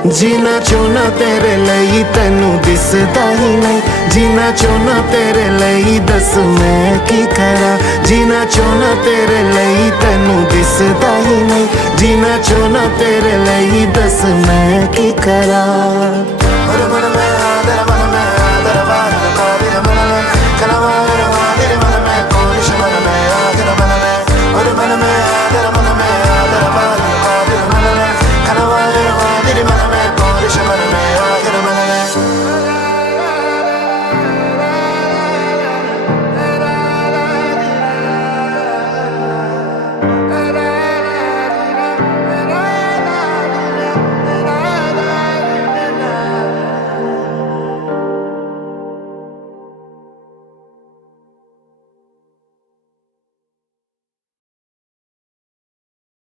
जीना चाहना तेरे लिए तेनू दिसदा ही नहीं, जीना चाहना तेरे लिए दस मैं की करा। जीना चाहना तेरे लिए तेनू दिसदा ही नहीं, जीना चाहना तेरे लिए दस मैं की करा।